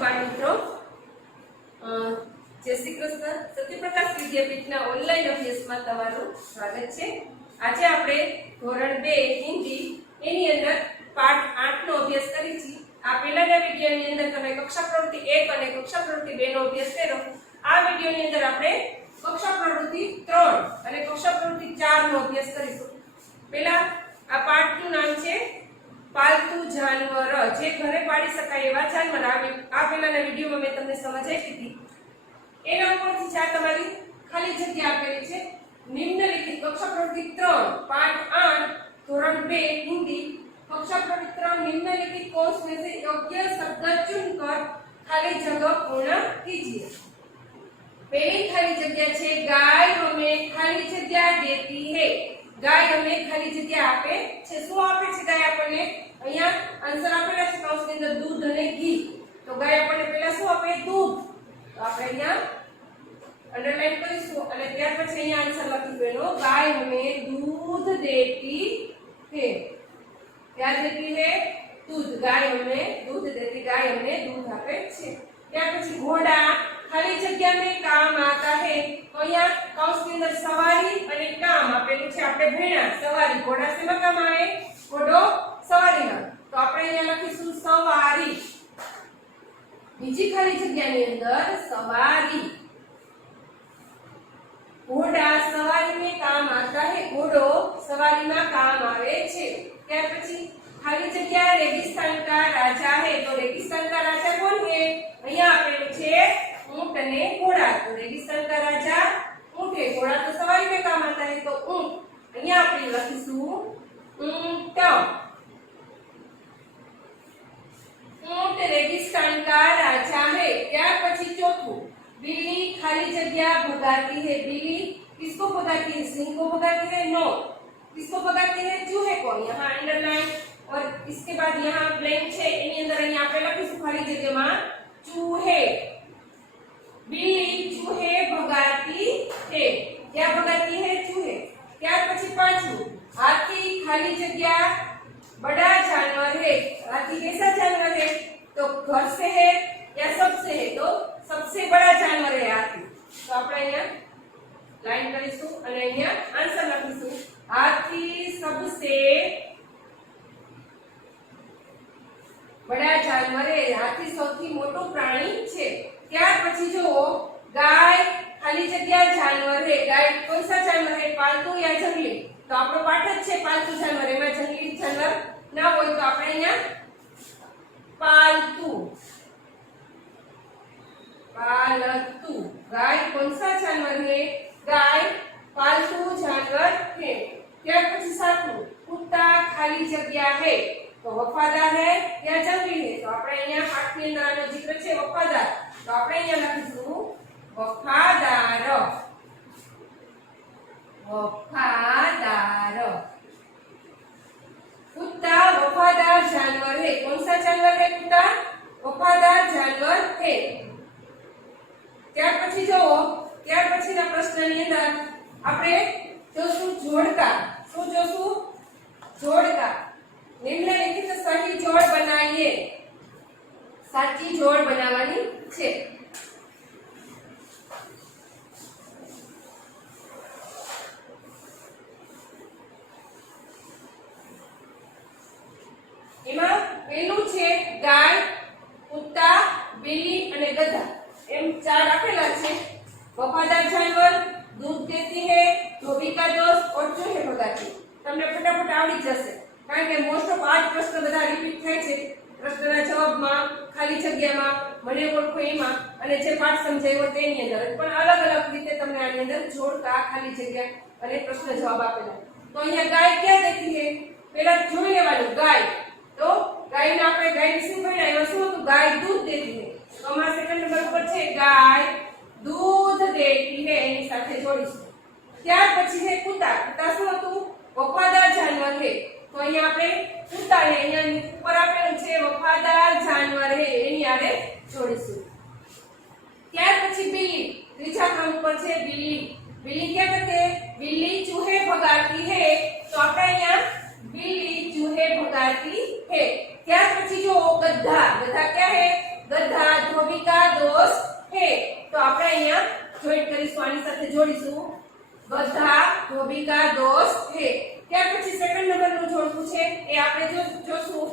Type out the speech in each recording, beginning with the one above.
बाळमित्रो, जय श्री कृष्ण। सत्यप्रकाश विद्यापीठના ઓનલાઈન અભ્યાસમાં તમારું સ્વાગત છે। આજે આપણે ધોરણ 2 હિન્દી એની અંદર પાઠ 8 નો અભ્યાસ કરી છે। આ પહેલાના વિડિયોની અંદર તમે કક્ષા પ્રવૃત્તિ 1 અને કક્ષા પ્રવૃત્તિ 2 નો અભ્યાસ કર્યો। આ વિડિયોની અંદર આપણે કક્ષા પ્રવૃત્તિ 3 અને કક્ષા પ્રવૃત્તિ 4 નો અભ્યાસ કરીશું। પહેલા આ પાઠનું નામ છે पालतू जानवर, जे घरे पाड़ी शकाय एवा जानवर। आ पेलाना विडियोमां मैं तमने समज आपी हती। एना उपरथी आ तमारी खाली जग्या आपेली छे। निम्नलिखित कक्षा प्रवृत्ति 3 पाठ 8 धोरण 2 हिंदी कक्षा प्रवृत्ति 3 निम्नलिखित कोष में से योग्य शब्द चुनकर खाली जगह पूर्ण कीजिए। पहली खाली जग्या छे गाय हमें खाली जग्या देती है। गाय हमें खाली जग्या आपे छे। શું આપે છે ગાય આપણને? અહીંયા આન્સર આપેલા છે કૌંસની અંદર दूध અને ઘી। તો ગાય આપણને પહેલા શું આપે? दूध। તો આપણે અહીંયા અંડરલાઈન કરીશું અને ત્યાર પછી અહીંયા આન્સર લખીશું એનો गाय हमें दूध देती है। क्या देती है? दूध। गाय हमें दूध देती, गाय हमें दूध આપે છે। ત્યાર પછી ઘોડા खाली जग्या में काम आता है। तो यहाँ कौंसની અંદર सवारी અને કામ આપેલું છે। આપણે ભણ્યા સવારી ઘોડા શેમાં કામ આવે? ઘોડો સવારીમાં। તો આપણે અહીંયા લખીશું સવારી। બીજી ખાલી જગ્યાની અંદર સવારી। ઘોડા સવારી में काम आता है। ઘોડો સવારીમાં કામ આવે છે। ત્યાર પછી ખાલી જગ્યા रेगिस्तान का राजा है। तो रेगिस्तान का राजा कौन है? અહીંયા આપેલું છે ऊंट ने घोड़ा। तो रेगिस्तान का राजा ऊंट है। घोड़ा तो सवारी में काम आता है। तो ऊंट અહીંયા આપણે લખીશું ऊंट। ऊंट रेगिस्तान का राजा है। ત્યાર પછી ચોથું बिल्ली खाली जगह भगाती है। बिल्ली किसको भगाती है? सिंह को भगाती है? नो। किसको भगाती है? चूहे को। यहाँ अंडरलाइन और इसके बाद यहाँ ब्लैंक है। એની અંદર અહીંયા આપણે લખીશું ખાલી જગ્યામાં चूहे। बिल्ली चूहे भगाती है। क्या भगाती है? चूहे। ત્યાર પછી પાંચમું हाथी खाली जगह बड़ा जानवर है। हाथी कैसा जानवर है? तो घर से है या सबसे है? तो सबसे बड़ा जानवर है हाथी। तो આપણે અહીંયા લાઈન કરીશું અને અહીંયા આન્સર લખીશું हाथी सबसे बड़ा जानवर है। हाथी સૌથી મોટું પ્રાણી છે। ત્યાર પછી જો गाय खाली जगह जानवर है। गाय कौन सा जानवर है? पालतू या जंगली? तो આપણો પાઠ જ છે પાલતુ जानवर। એમાં જંગલી जानवर ના હોય તો આપણે અહીંયા पालतू पालतू। गाय कौन सा जानवर है? गाय पालतू जानवर है। ત્યાર પછી સાતમું कुत्ता खाली जगह है। तो वफादार है या जंगली है? तो આપણે અહીંયા પાઠની અંદર આનો જિક્ર છે વફાદાર। तो આપણે અહીંયા લખીશું वफादार। वफादार। कुत्ता वफादार जानवर है। कौन सा जानवर है? कुत्ता वफादार जानवर है। ત્યાર પછી જો ત્યાર પછીના પ્રશ્નની અંદર આપણે જોશું જોડકા। શું જોશું? જોડકા। निम्नलिखित सही जोड़ बनाइए। साची जोड़ बनावानी छे। એમાં પહેલું છે ગાય, કૂતા, બિલ્લી અને ગધા। એમ ચાર આપેલા છે। वफादार जानवर, दूध देती है, धोबी का दोस्त और चूहे भगाती। તમને ફટાફટ આવડી જશે કારણ કે મોસ્ટ ઓફ આ પ્રશ્ન બધા રિપીટ થાય છે। પ્રશ્નના જવાબમાં ખાલી જગ્યામાં મને ઓળખો એમાં અને જે પાઠ સમજાયો તેની અંદર પણ અલગ અલગ રીતે તમને આની અંદર જોડકા ખાલી જગ્યા અને પ્રશ્ન જવાબ આપેલા। તો અહીંયા ગાય क्या देती है? પહેલા જોઈ લેવાનું ગાય। તો ગાયને આપણે ગાય વિશે ભણ્યા એમાં શું હતું? ગાય दूध देती है। તો અમારા સેકન્ડ નંબર ઉપર છે ગાય दूध देती है એની સાથે જોડીશું। ત્યાર પછી છે કૂતા। કૂતા શું હતું? वफादार जानवर है। तो અહીંયા આપણે કૂતાને અહીંયા ઉપર આપેલું છે वफादार जानवर है એની આરે જોડીશું। ત્યાર પછી બિલ્લી। ત્રીજા ક્રમ પર છે બિલ્લી। બિલ્લી क्या करते हैं? बिल्ली चूहे भगाती है। तो આપણે અહીંયા बिल्ली चूहे भगाती है। ત્યાર પછી જો ગધા। गधा क्या है? गधा धोबी का दोस्त है। तो આપણે અહીંયા જોઈન્ટ કરીશું, આની સાથે જોડીશું બધા ધોબી का दोस्त है। ત્યાર પછી સેકન્ડ નંબરનું જોડવું છે એ આપણે જોશું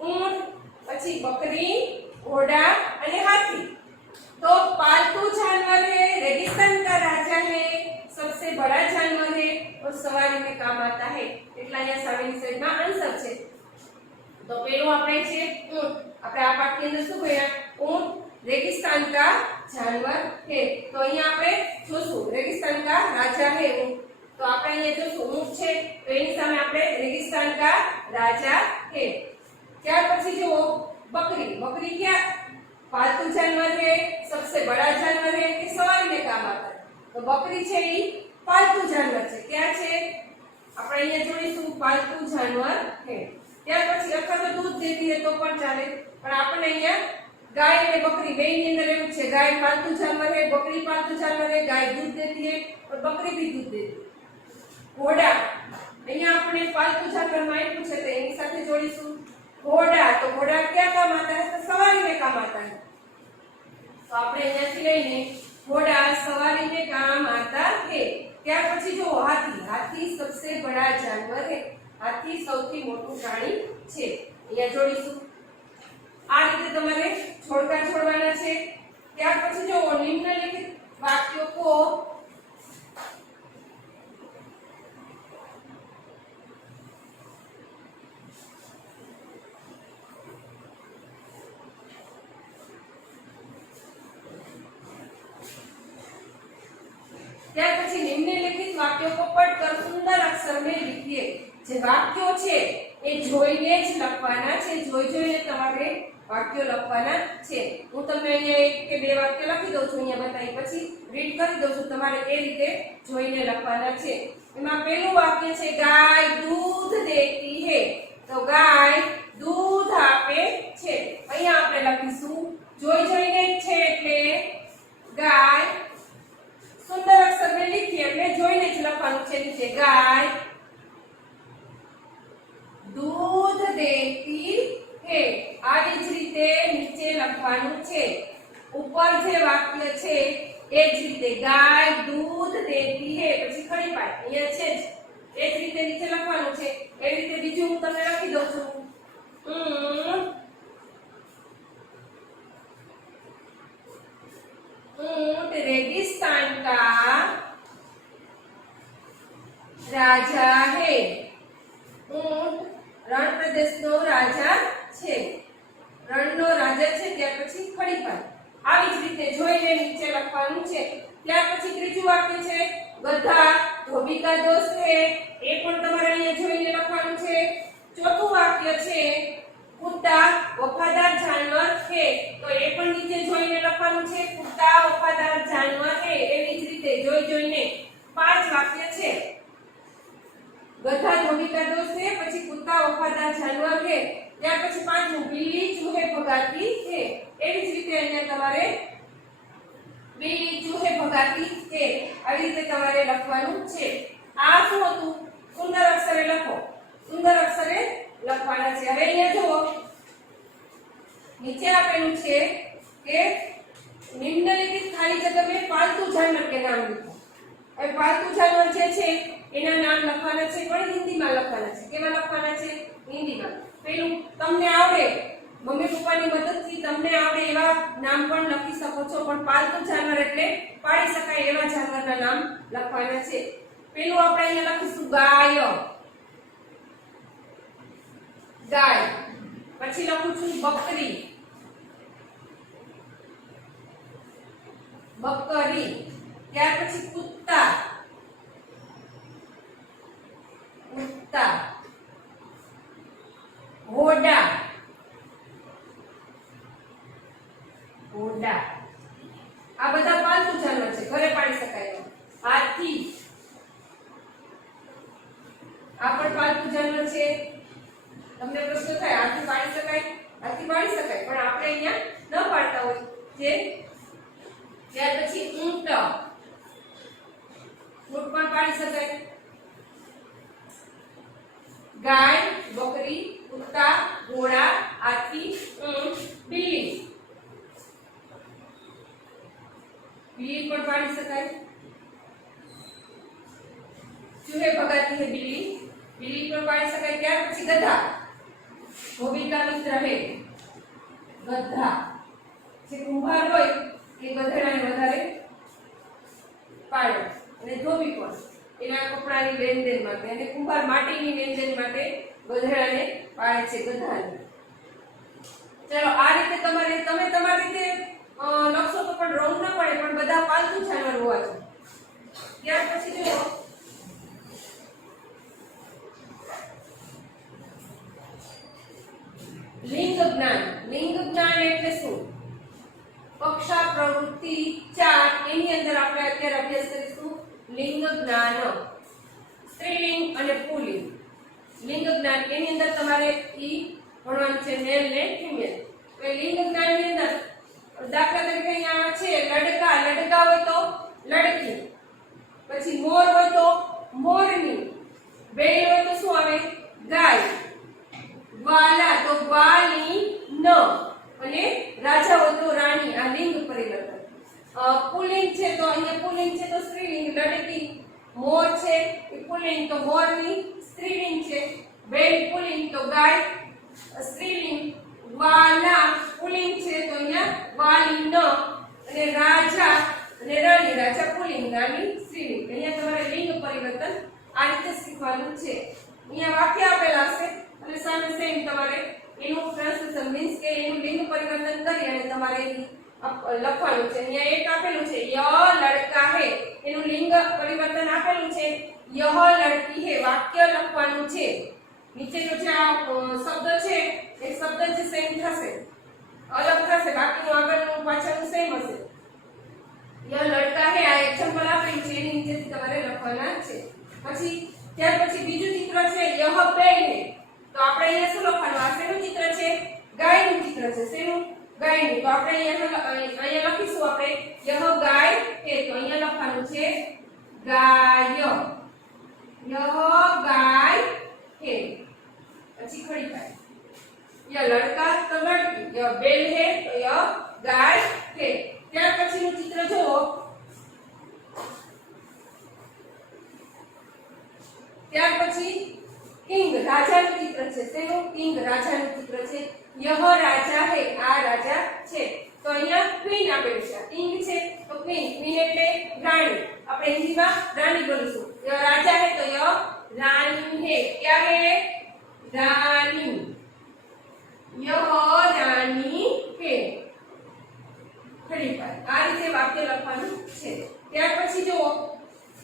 ઊંટ, પછી બકરી, घोड़ा અને हाथी। तो पालतू जानवर है, रेगिस्तान का राजा है, सबसे बड़ा जानवर है और सवारी में काम आता है। એટલા અહીંયા સામેની સાઈડમાં આન્સર છે। तो પેલું આપણે છે ઊંટ। આપણે આ પાઠની અંદર શું કહ્યા? ઊંટ रेगिस्तान का जानवर है। तो અહીંયા આપણે જોશું रेगिस्तान का राजा है ऊंट। तो આપણે અહીંયા જોશું ઊંટ છે તો એની સામે આપણે रेगिस्तान का राजा है। ત્યાર પછી જો बकरी, बकरी क्या पालतू जानवर है, सबसे बड़ा जानवर है कि सवारी में काम आता है। तो बकरी છે ઈ पालतू जानवर છે। क्या છે? આપણે અહીંયા જોડીશું पालतू जानवर है। ત્યાર પછી અથવા તો दूध देती है तो પણ ચાલે, પણ આપણે અહીંયા गाय અને बकरी બેની અંદર એવું છે, गाय पालतू जानवर है, बकरी पालतू जानवर है। गाय दूध देती है और बकरी भी दूध देती है। घोड़ा અહીંયા આપણે पालतू जानवर માં આપ્યું છે તો એની સાથે જોડીશું घोड़ा। तो घोड़ा क्या काम आता है? तो सवारी में काम आता है। तो આપણે અહીંયાથી લઈને घोड़ा सवारी में काम आता है। ત્યાર પછી જો हाथी, हाथी सबसे बड़ा जानवर है, हाथी સૌથી મોટું પ્રાણી છે। અહીંયા જોડીશું। આ રીતે તમારે છોડકા છોડવાના છે। ત્યાર પછી જો નિમ્નલિખિત વાક્યો को ત્યાર પછી નિમ્નલિખિત વાક્યો को पढ़कर सुंदर अक्षर में लिखिए। જે વાક્યો છે એ જોઈને જ લખવાના છે, જોઈને તમારે વાક્યો લખવાના છે। હું તમને અહીંયા એક કે બે વાક્ય લખી દઉં છું, અહીંયા બતાવી પછી રીડ કરી દઉં છું, તમારે એ રીતે જોઈને લખવાના છે। એમાં પહેલું વાક્ય છે ગાય दूध देती है। તો ગાય दूध આપે છે। અહીંયા આપણે લખીશું જોઈને જ છે એટલે ગાય सुंदर अक्षर में लिखिए એટલે જોઈને જ લખવાનું છે। નીચે ગાય दूध देती है, આવી જ રીતે નીચે લખવાનું છે। ઉપર જે વાક્ય છે એ જ રીતે ગાય दूध देती है પછી ખડી પાય અહીંયા છે જ એ જ રીતે નીચે લખવાનું છે। એ રીતે બીજું હું તમને લખી દઉં છું ऊंट रेगिस्तान का राजा है। ऊंट रण प्रदेशનો રાજા છે, રણનો રાજા છે। ત્યાર પછી ખડી પાય આવી જ રીતે જોઈને નીચે લખવાનું છે। ત્યાર પછી ત્રીજું વાક્ય છે ગધા ધોબી का दोस्त है। એ પણ તમારે અહીંયા જોઈને લખવાનું છે। ચોથું વાક્ય છે कुत्ता वफादार जानवर है। तो એ પણ નીચે જોઈને લખવાનું છે कुत्ता वफादार जानवर है। એવી જ રીતે જોઈને પાંચ વાક્ય છે। गधा धोबी का दोस्त है, પછી कुत्ता वफादार जानवर है। ત્યાર પછી પાંચમું बिल्ली चूहे भगाती है। એવી જ રીતે અહીંયા તમારે बिल्ली चूहे भगाती है આવી રીતે તમારે લખવાનું છે। આ શું હતું? સુંદર અક્ષરે લખો, સુંદર અક્ષરે લખવાના છે। હવે અહીંયા જુઓ નીચે આપેલું છે કે નિમ્નલિખિત ખાલી જગ્યા में पालतू जानवर के नाम लिखो। હવે पालतू जानवर જે છે એના નામ લખવાના છે, પણ હિન્દીમાં લખવાના છે। કેવા લખવાના છે? હિન્દીમાં। પેલું તમને આવડે, મમ્મી પપ્પાની મદદથી તમને આવડે એવા નામ પણ લખી શકો છો, પણ पालतू जानवर એટલે પાળી શકાય એવા જાનવરના નામ લખવાના છે। પેલું આપણે અહીંયા લખીશું ગાય, गाय। પછી લખું છું બકરી, બકરી। ત્યાર પછી कुत्ता, कुत्ता। घोड़ा, घोड़ा। આ બધા પાલતુ જાનવર છે, ઘરે પાળી શકાય એવા। હાથી, આ પણ પાલતુ જાનવર છે। તમને પ્રશ્ન થાય હાથી પાળી શકાય? હાથી પાળી શકાય, પણ આપણે અહીંયા ન પાડતા હોય છે। ત્યાર પછી ઊંટ, ઊંટ પણ પાળી શકાય। गाय, बकरी, कुत्ता, घोड़ा, हाथी, ऊंट, बिल्ली। बिल्ली પણ પાડી શકાય. ચૂહે ભગાતી હે બિલ્લી, બિલ્લી પણ પાડી શકાય. ત્યાર પછી ગધા, ધોબી કા મિત્ર હે ગધા. જે કુંભાર હોય એ ગધેડાને વધારે પાડે અને ધોબી પણ એના કપડાની લેનદેન માટે અને કુંભાર માટીની લેનદેન માટે ગધેડાને પાડે છે, ગધાને. ચલો આ રીતે તમે તમારી રીતે લખશો તો પણ રોંગ ના પડે, પણ બધા પાલતુ જાનવર હોવા જોઈએ. ત્યાર પછી જો લિંગ જ્ઞાન. લિંગ જ્ઞાન એટલે શું? કક્ષા પ્રવૃત્તિ 4 એની અંદર આપણે અત્યારે અભ્યાસ કરીશું લિંગ જ્ઞાન, સ્ત્રીલિંગ અને પુલ્લિંગ. લિંગ જ્ઞાન એની અંદર તમારે ઈ ભણવાનું છે, મેલ ને ફિમેલ. તો લિંગ જ્ઞાનની અંદર દાખલા તરીકે અહીંયા છે લડકા, લડકા હોય તો લડકી, પછી મોર હોય તો મોરની, બેલ હોય તો શું આવે? ગાય, વાલા તો વાલી ન, અને રાજા હોય તો રાણી. આ લિંગ પરિવર્તન. પુલ્લિંગ છે તો અહીંયા પુલ્લિંગ છે તો સ્ત્રીલિંગ લડકી, મોર છે એ પુલ્લિંગ તો મોરની સ્ત્રીલિંગ છે, બેલ પુલ્લિંગ તો ગાય સ્ત્રીલિંગ, વાલા પુલ્લિંગ છે તો અહીંયા વાલી ન, અને રાજા અને રાણી, રાજા પુલ્લિંગ રાણી સ્ત્રીલિંગ. અહીંયા તમારે લિંગ પરિવર્તન આ રીતે શીખવાનું છે. અહીંયા વાક્ય આપેલા હશે અને સામે સેમ તમારે એનું ટ્રાન્સલેશન મીન્સ કે એનું લિંગ પરિવર્તન કરી અને તમારે લખવાનું છે. અહીંયા એક આપેલું છે ય લડકા હે, એનું લિંગ પરિવર્તન આપેલું છે યહ લડકી હે. વાક્ય લખવાનું છે. નીચેનો જે આ શબ્દ છે એ શબ્દ જે સેમ થશે, અલગ થશે, બાકીનું આગળનું પાછળનું સેમ હશે. ય લડકા હે આ એક્ઝામ્પલ આપેલું છે, એની નીચેથી તમારે લખવાના છે. પછી ત્યાર પછી બીજું ચિત્ર છે યહ બેલ હે. તો આપણે અહીંયા શું લખવાનું? આ શેનું ચિત્ર છે? ગાયનું ચિત્ર છે. શેનું? ગાયનું. તો આપણે અહીંયા લખીશું આપણે યહ ગાય હે. તો અહીંયા લખવાનું છે ગાય, યહ ગાય હે. પછી ખડી ગાય. ય લડકા તો લડકી, ય બેલ હે તો ય ગાય હે. ત્યાર પછીનું ચિત્ર જુઓ. ત્યાર પછી કિંગ રાજાનું ચિત્ર છે. તેનું કિંગ રાજાનું ચિત્ર છે. યહ રાજા હે આ રાજા છે. તો અહીંયા ક્વીન આપેલું છે. કિંગ છે તો ક્વીન, ક્વીન એટલે રાણી. આપણે હિન્દીમાં રાણી બોલીશું. યહ રાજા હે તો યહ રાની હે. ક્યાં હે? રાની. યહ રાની હે. ખરી વાત. આ રીતે વાક્ય લખવાનું છે. ત્યાર પછી જો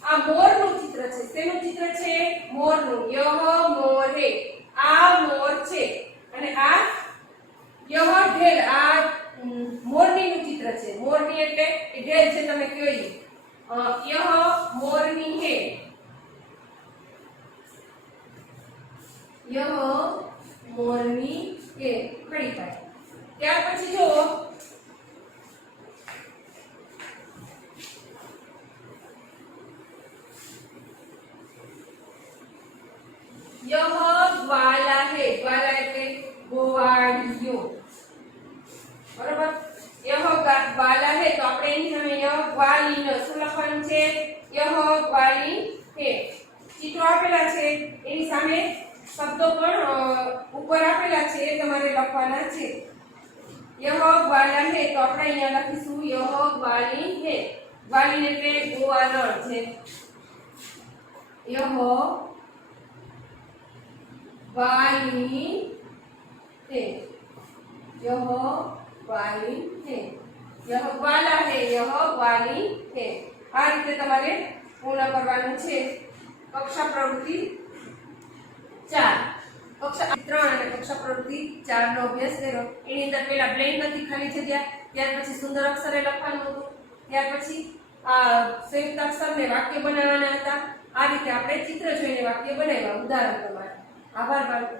આ મોરનું ચિત્ર છે. શેનું ચિત્ર છે? મોરનું. યહ મોર હે. આ મોર છે અને આ યહ ઢેલ. આ મોરનીનું ચિત્ર છે. મોરની એટલે એ ઢેલ છે, તમે કહી. યહ મોરની હે. યહ મોરની હે. ખરી વાત. ત્યાર પછી જો યહ ગ્વાલા હે. ગ્વાલા એટલે ગોવાળિયો, બરોબર. યહ ગ્વાલા હે તો આપણે એની સામે યહ ગ્વાલી ન શું લખવાનું છે? યહ ગ્વાલી હે. ચિત્રો આપેલા છે એની સામે શબ્દો પણ ઉપર આપેલા છે, એ તમારે લખવાના છે. યહ ગ્વાલા હે તો આપણે અહીંયા લખીશું યહ ગ્વાલી હે. ગ્વાલી એટલે ગોવાળણ છે. યહ ग्वाली है. यह ग्वाली है. यह ग्वाला है. यह ग्वाली है. આ રીતે તમારે પૂર્ણ કરવાનું છે કક્ષા પ્રવૃત્તિ 4. કક્ષા 3 અને કક્ષા પ્રવૃત્તિ 4 નો અભ્યાસ કર્યો. એની અંદર પહેલા બ્લેન્ક હતી ખાલી જગ્યા, ત્યાર પછી સુંદર અક્ષરે લખવાનું હતું, ત્યાર પછી આ સંયુક્ત અક્ષરને વાક્ય બનાવવાના હતા. આ રીતે આપણે ચિત્ર જોઈને વાક્ય બનાવ્યા ઉદાહરણ પ્રમાણે. આભાર બાળકો.